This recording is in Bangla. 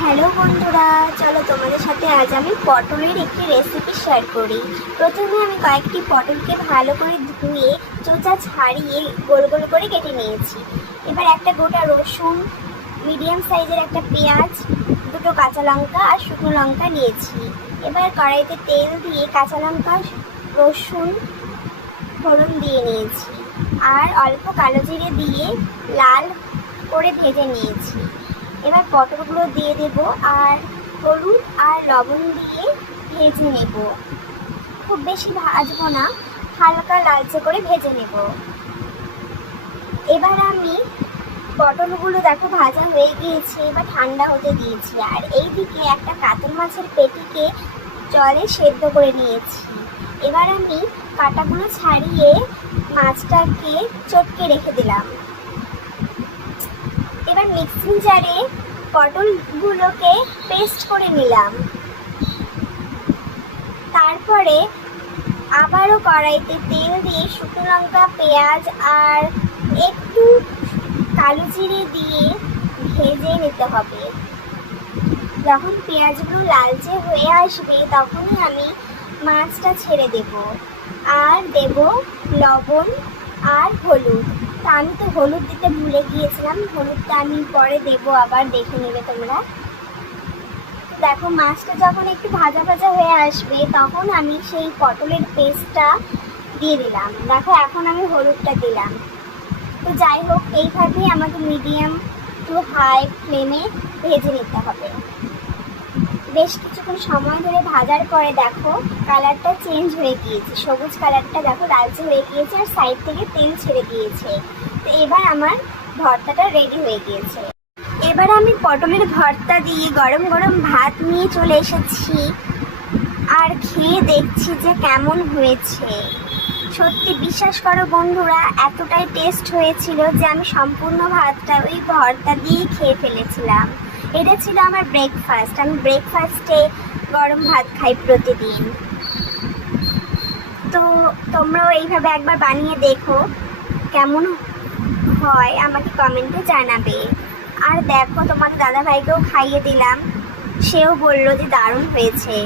হ্যালো বন্ধুরা, চলো তোমাদের সাথে আজ আমি পটলের একটি রেসিপি শেয়ার করি। প্রথমে আমি কয়েকটি পটলকে ভালো করে ধুয়ে চোচা ছাড়িয়ে গোল গোল করে কেটে নিয়েছি। এবার একটা গোটা রসুন, মিডিয়াম সাইজের একটা পেঁয়াজ, দুটো কাঁচা লঙ্কা আর শুকনো লঙ্কা নিয়েছি। এবার কড়াইতে তেল দিয়ে কাঁচা লঙ্কা, রসুন, ফোড়ন দিয়ে নিয়েছি আর অল্প কালো জিরে দিয়ে লাল করে ভেজে নিয়েছি। এবার পটলগুলো দিয়ে দেব আর হলুদ আর লবণ দিয়ে ভেজে নেব। খুব বেশি ভাজবো না, হালকা লালচে করে ভেজে নেব। এবার আমি পটলগুলো দেখো ভাজা হয়ে গিয়েছে, এবার ঠান্ডা হতে দিয়েছি। আর এইদিকে একটা কাতল মাছের পেটিকে জলে সেদ্ধ করে নিয়েছি। এবার আমি কাঁটাগুলো ছাড়িয়ে মাছটাকে চটকে রেখে দিলাম। এবার মিক্সিং জারে পটলগুলোকে পেস্ট করে নিলাম। তারপরে আবারও কড়াইতে তেল দিয়ে শুকনো লঙ্কা, পেঁয়াজ আর একটু কালো জিরে দিয়ে ভেজে নিতে হবে। যখন পেঁয়াজগুলো লালচে হয়ে আসবে তখনই আমি মাছটা ছেড়ে দেব আর দেব লবণ আর হলুদ। তা আমি তো হলুদ দিতে ভুলে গিয়েছিলাম, হলুদটা আমি পরে দেব, আবার দেখে নেবে তোমরা। দেখো মাছটা যখন একটু ভাজা ভাজা হয়ে আসবে তখন আমি সেই পটলের পেস্টটা দিয়ে দিলাম। দেখো এখন আমি হলুদটা দিলাম। তো যাই হোক, এইভাবেই আমাকে মিডিয়াম টু হাই ফ্লেমে ভেজে নিতে হবে। বেশ কিছুক্ষণ সময় ধরে ভাজার পরে দেখো কালারটা চেঞ্জ হয়ে গিয়েছে, সবুজ কালারটা দেখো লালচে হয়ে গিয়েছে আর সাইড থেকে তেল ছেড়ে দিয়েছে। তো এবার আমার ভর্তাটা রেডি হয়ে গিয়েছে। এবার আমি পটলের ভর্তা দিয়ে গরম গরম ভাত নিয়ে চলে এসেছি আর খেয়ে দেখছি যে কেমন হয়েছে। সত্যি বিশ্বাস করো বন্ধুরা, এতটাই টেস্ট হয়েছিল যে আমি সম্পূর্ণ ভাতটা ওই ভর্তা দিয়ে খেয়ে ফেলেছিলাম। এটা ছিল আমার ব্রেকফাস্ট। আমি ব্রেকফাস্টে গরম ভাত খাই প্রতিদিন। তো তোমরাও এইভাবে একবার বানিয়ে দেখো, কেমন হয় আমাকে কমেন্টে জানাবে। আর দেখো তোমাদের দাদাভাইকেও খাইয়ে দিলাম, সেও বললো যে দারুণ হয়েছে।